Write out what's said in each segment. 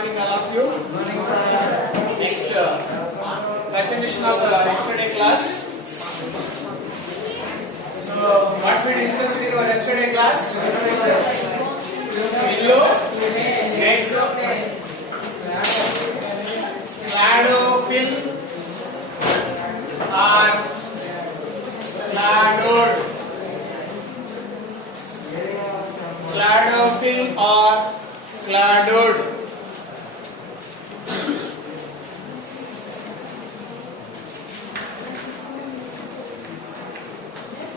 morning all of you. Next continuation of yesterday class. So what we discussed in our yesterday class? Will you next cladophil or cladode? Cladophil or cladode?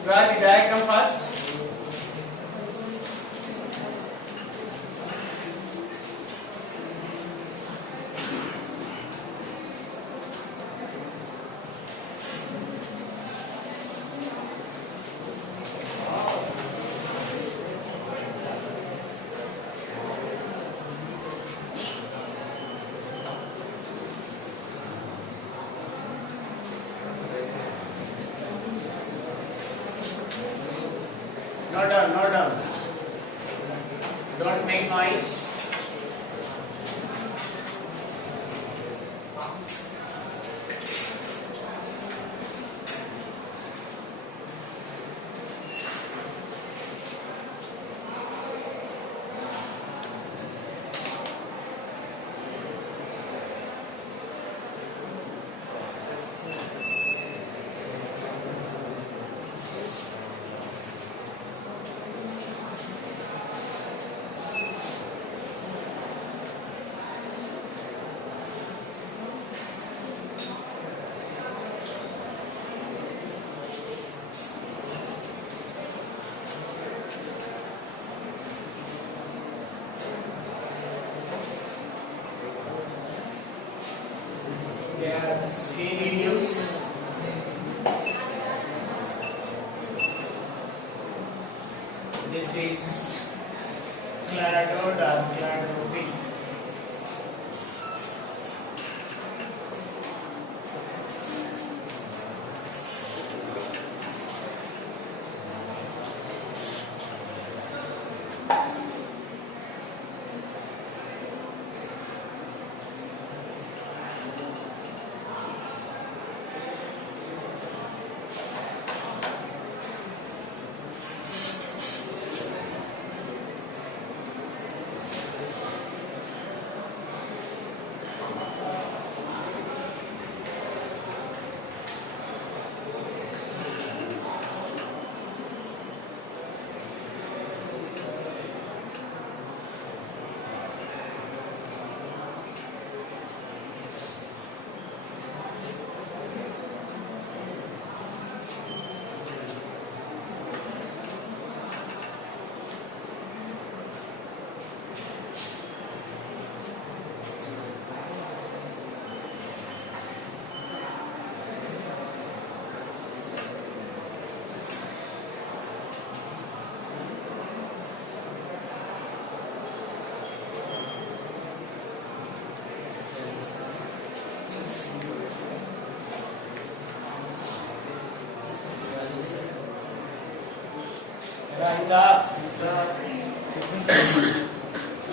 Draw the diagram first. No down. Don't make noise. Skinny news. This is cladode or cladophil.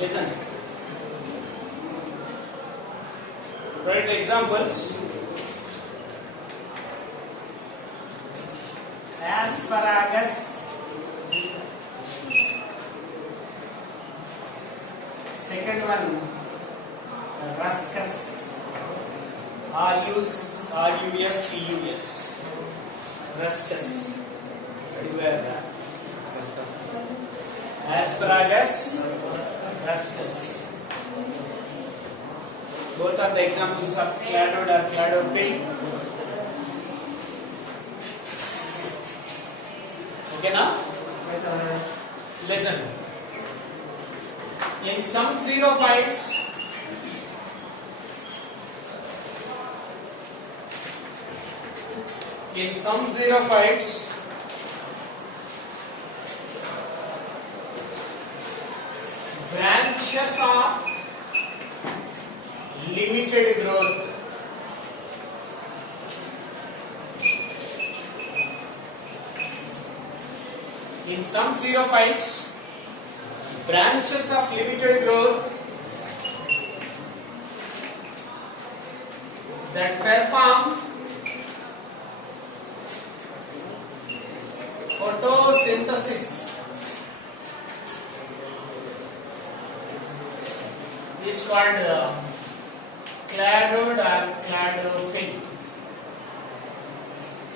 Listen. Write the examples. Asparagus. Second one, Ruscus. R-U-S-C-U-S. Ruscus. Everywhere that. Asparagus, ruscus. Both are the examples of cladode or cladophil. Okay now? Listen. In some xerophytes, branches of limited growth. In some xerophytes, branches of limited growth that perform photosynthesis is called cladode or cladophyll.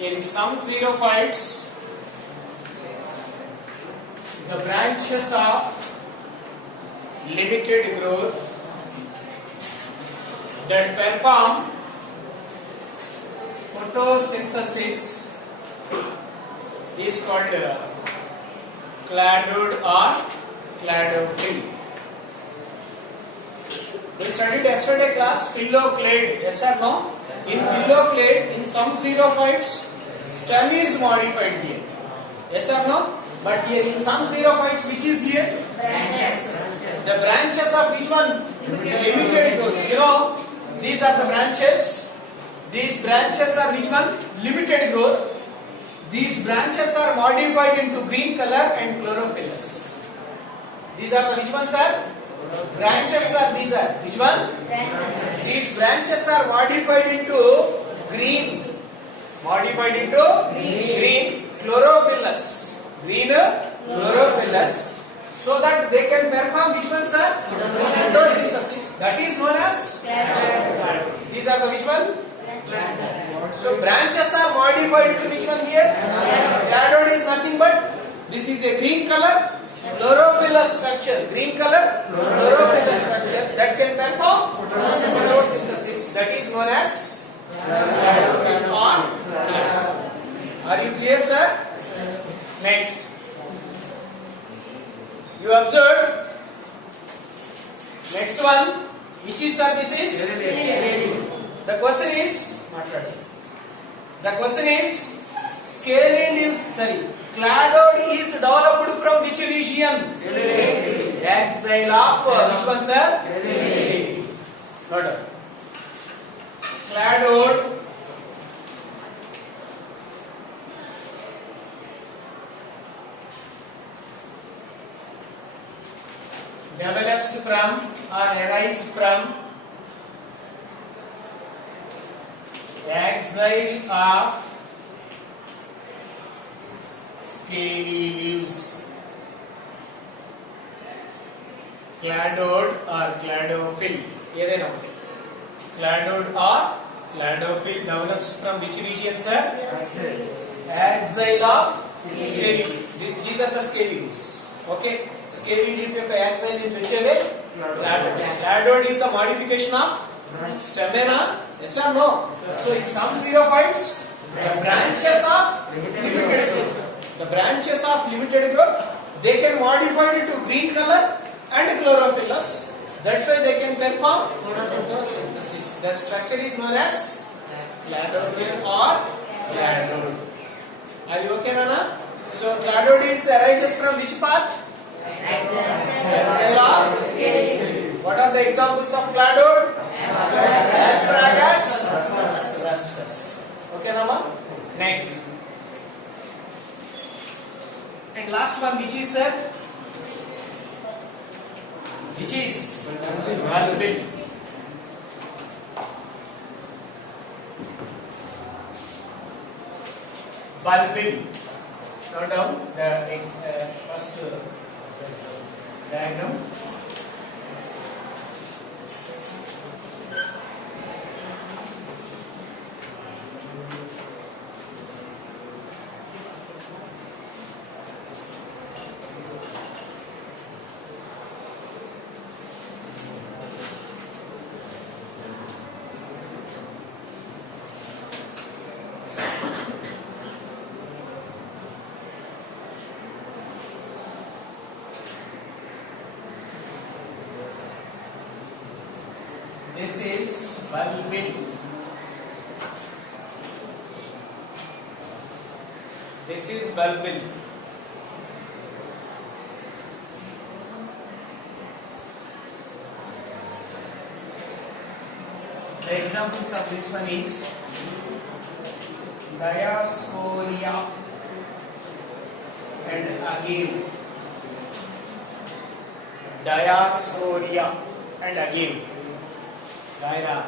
In some xerophytes, the branches of limited growth that perform photosynthesis is called cladode or cladophyll. We studied yesterday class phylloclade, yes or no? In phylloclade, in some xerophytes, stem is modified here, yes or no? But here in some xerophytes, which is here? Branches. The branches of which one? Limited growth. You know, these are the branches. These branches are which one? Limited growth. These branches are modified into green color and chlorophyllous. These are the which ones are? Branches are these are which one? Branches. These branches are modified into green. Modified into green chlorophyllous. Green chlorophyllus, so that they can perform which one, sir? Photosynthesis. That is known as cladode. These are the which one? So branches are modified to which one here? Cladode is nothing but this is a green color chlorophyllous structure. Green color chlorophyllous structure that can perform photosynthesis. That is known as cladode or cladode. Are you clear, sir? Next, you observe next one, which is that this is the question is scaly leaves. Sorry, cladode is developed from which region? Exile of which one, sir? Note. Cladode develops from or arises from exile of scaly leaves. Cladode or cladophyll. Either one. Cladode or cladophyll develops from which region, sir? Exile of scaly leaf. These are the scaly leaves. Okay, scaly leaf యొక్క axile నుంచి వచ్చేవే cladode is the modification of stamina, yes or no? So in some xerophytes, the branches of limited growth, they can modify it to green color and chlorophyllus. That's why they can perform photosynthesis. The structure is known as cladophyll or cladode. Are you okay, Nana? So cladode arises from which part? Exile of scaly. What are the examples of cladode? Asparagus, rusters. Okay, Nama? Next. And last one, which is sir? Which is bulbil. Bulbil. Note down the first diagram. This is bulbil. This is bulbil. The examples of this one is Dioscorea and agave. Dioscorea and agave. Daira.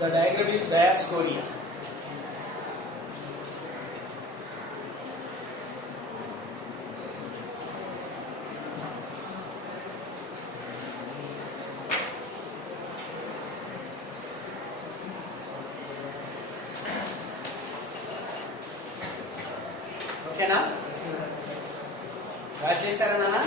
The diagram is diascoria. ఓకేనా? Draw చేశారా నాన్న?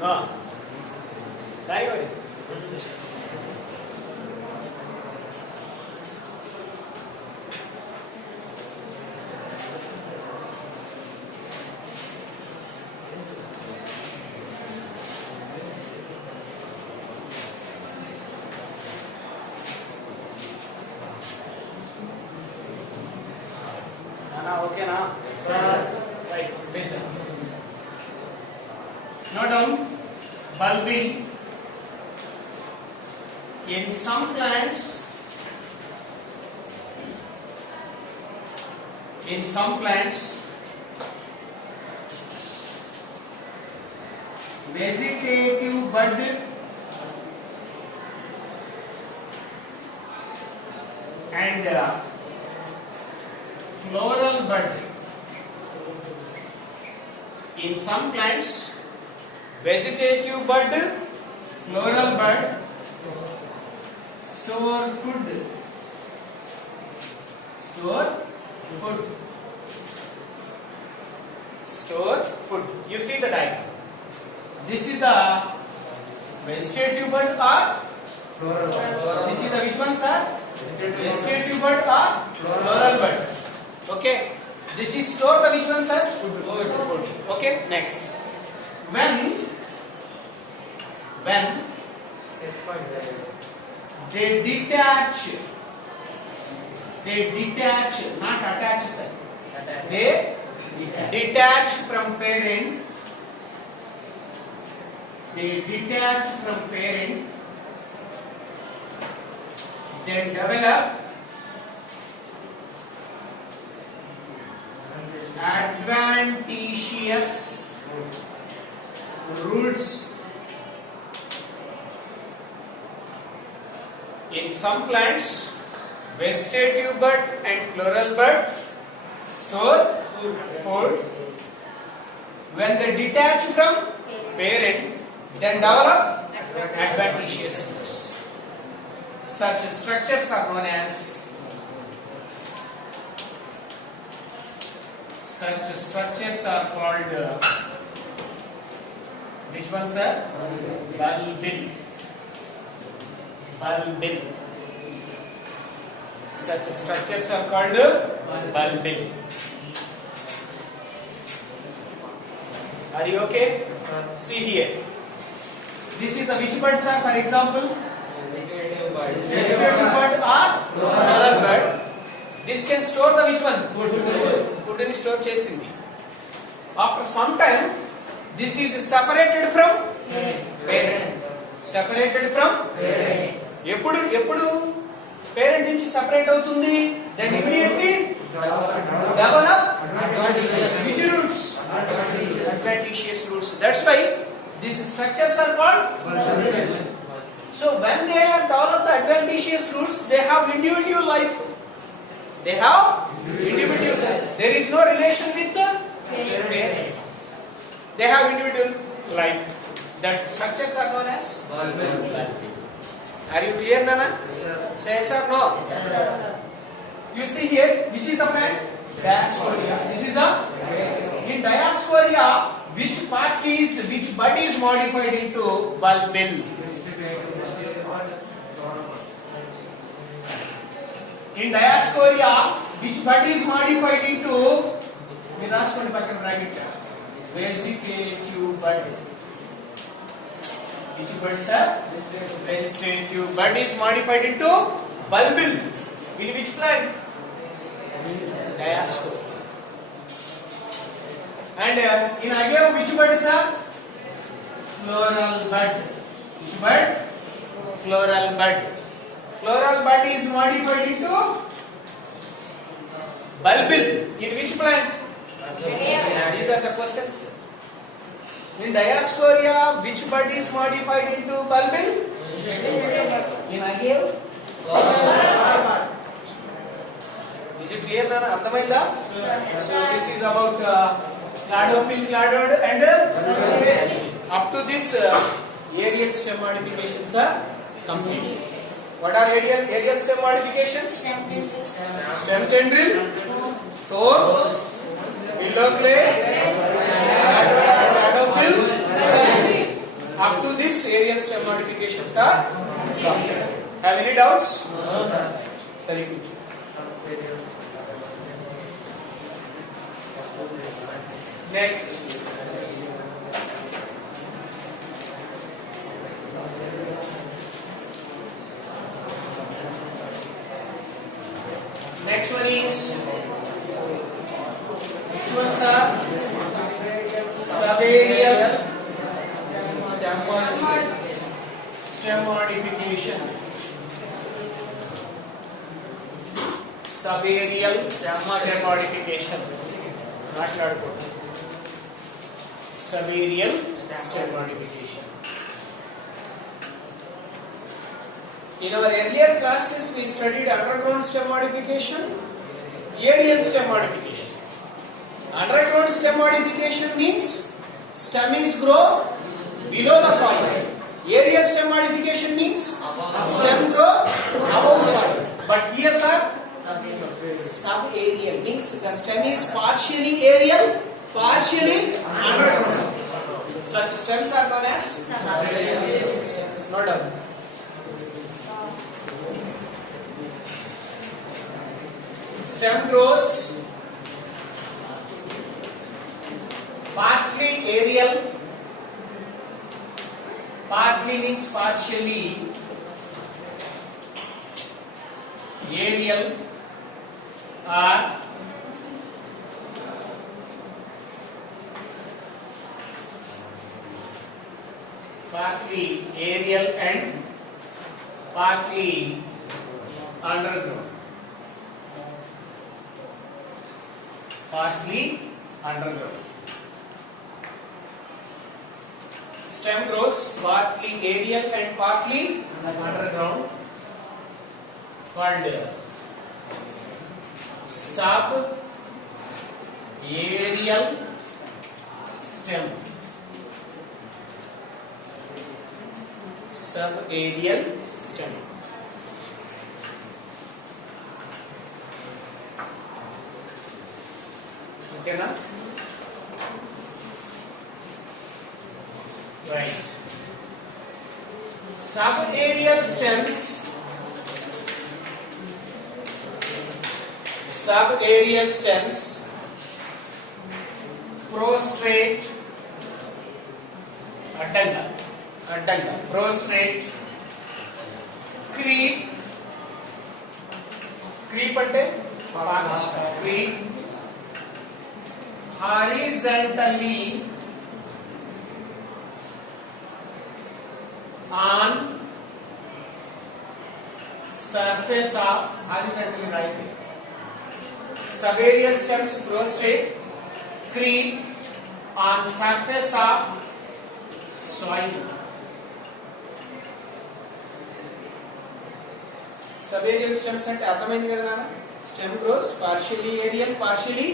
No. Diagram. Nana, okay na? Sir. Right, listen. Note down. Bulbing. In some plants, vegetative bud and floral bud. In some plants, vegetative bud, floral bud, store food. You see the diagram. This is the vegetative bud or floral bud. This is the which one, sir? Vegetative bud or floral bud. Okay. This is store the which one, sir? Food. Okay. Next. When they detach, not attach, sir. They detach from parent. Then develop adventitious roots. In some plants, vegetative bud and floral bud store food. When they detach from parent, then develop adventitious roots. Such structures are known as called which one, sir? Bulbil. Such structures are called bulbil. Are you okay? See here. This is the which bud, sir? For example, vegetative bud or floral bud. This can store the which one? Food ni store chesindi. After some time, this is separated from parent. ఎప్పుడు parent నుంచి separate అవుతుంది? Then immediately develop adventitious roots. That's why these structures are called bulbil. So when they are developed adventitious roots, they have individual life. There is no relation with the parent. They have individual life. That structures are known as bulbil. Are you clear, Nana? Say yes or no? Yes, sir. You see here, which is the plant? Diascoria. This is the in Diascoria, which bud is modified into bulbil? In Diascoria, which bud is modified into vegetative bud? Which bud, sir? Vegetative bud is modified into Bulbil. In which plant? Diascorea. And in agave, which bud is a floral bud? Which bud? Floral bud. Floral bud is modified into bulbil. In which plant? These are the questions. In Diascorea, which bud is modified into bulbil? In agave? Is it clear, Nana? Ardhamainda? So this is about cladophyll, cladode, and up to this aerial stem modifications are complete. What are aerial stem modifications? Stem tendril, thorns, willow clay, cladophyll. Up to this aerial stem modifications are complete. Have any doubts? No, sir. Very good. Next. Next one is, which ones are subaerial stem modification? Subaerial stem modification. Subaerial stem modification. In our earlier classes, we studied underground stem modification, aerial stem modification. Underground stem modification means stem is grow below the soil. Aerial stem modification means stem grow above soil. But here, sir, subaerial means the stem is partially aerial, partially underground. Such stems are known as subaerial stems. No doubt. Stem grows partly aerial, partly means partially aerial, or partly aerial and partly underground. Partly underground. Stem grows partly aerial and partly underground, called sub-aerial stem. Sub-aerial stem. Okay, na? Right. Subaerial stems. Subaerial stems prostrate addanga, prostrate, creep ante creep horizontally on surface of horizontally right. Subaerial stems prostrate, creep on surface of soil. Subaerial stems అంటే అర్థమైంది కదా నాన్న? Stem grows partially aerial, partially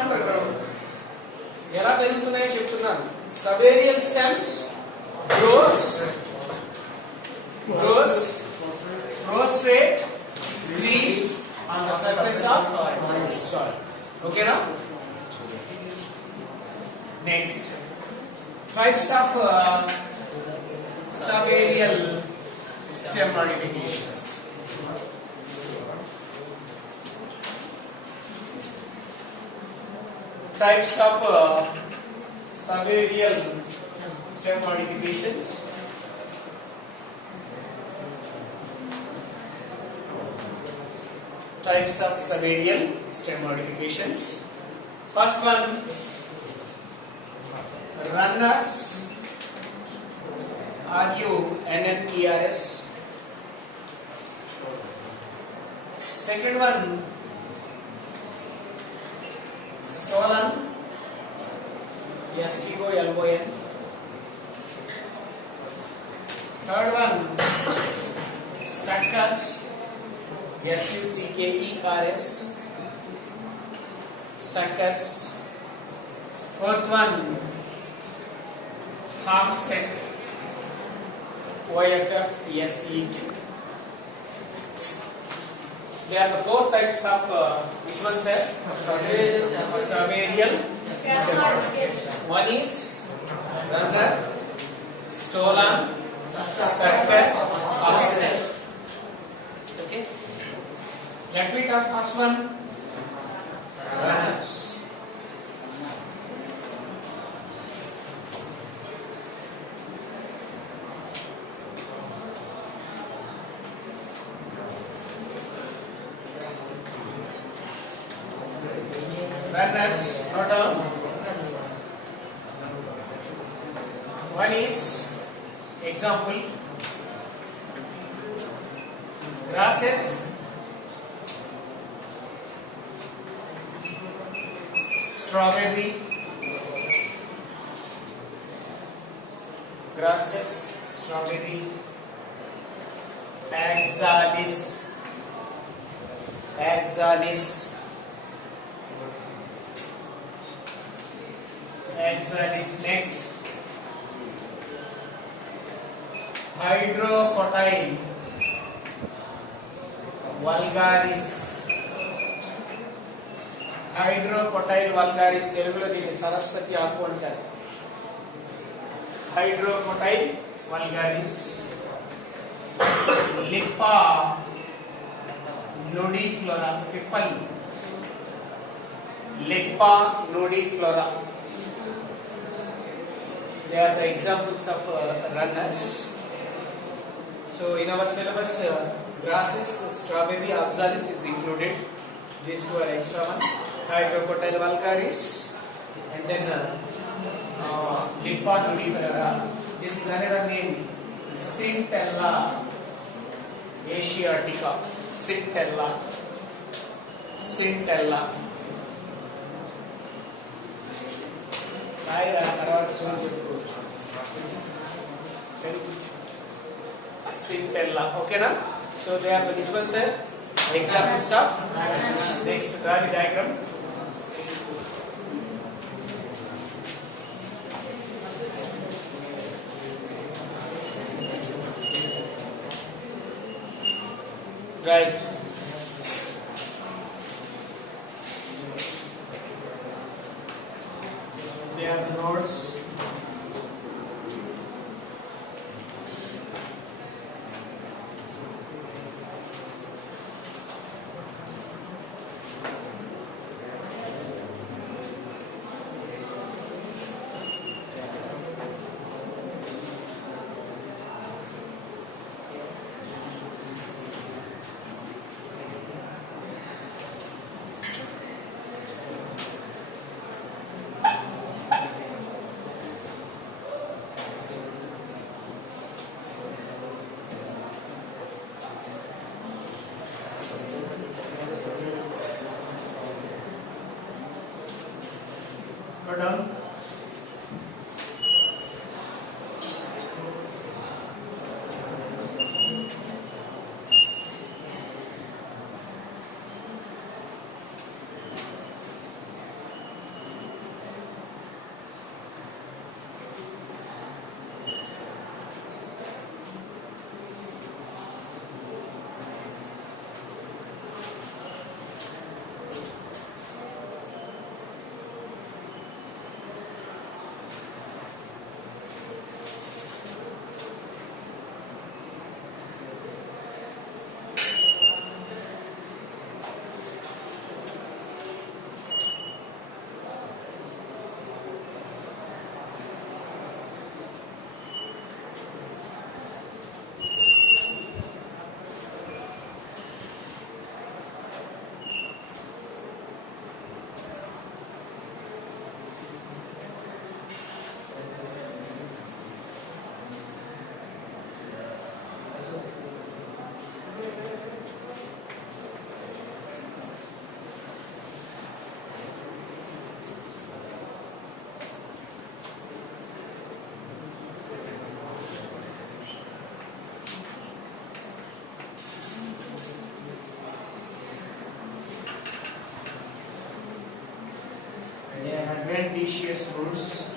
underground. ఎలా పెరుగుతున్నాయో చెప్తున్నాను. Subaerial stems grows prostrate, creep on the surface of soil. Okay now? Next, types of subaerial stem modifications. Types of subaerial stem modifications. types of subaerial stem modifications. First one, runners, runners. Second one, stolen, STOLON. Third one, suckers, SUCKERS, suckers. Fourth one, offset, OFFSET. There are the four types of which one, sir? Subaerial stem modification. One is runner, stolen, sucker, offset. Okay. Let me talk first one. Runners. Runners, note down. One is example, grasses, strawberry, grasses, strawberry, axalis, axalis. Axalis. Next, hydrocotyl vulgaris. Hydrocotyle vulgaris, తెలుగులో దీన్ని సరస్వతి ఆకు అంటారు. Hydrocotyle vulgaris. Lippia nodiflora, పిప్పల్, lippia nodiflora. They are the examples of runners. So in our syllabus, grasses, strawberry, oxalis is included. These two are extra one. Hydrocotyl vulgaris, and then Lippa nudifera. This is another name, Scintilla asiatica. Scintilla, Scintilla. తర్వాత సోన్ చెప్పుకోవచ్చు. Scintilla. Okay na? So they are the which ones, sir? Examples of. Next, draw the diagram. Right. They are the nodes. Go down. adventitious roots.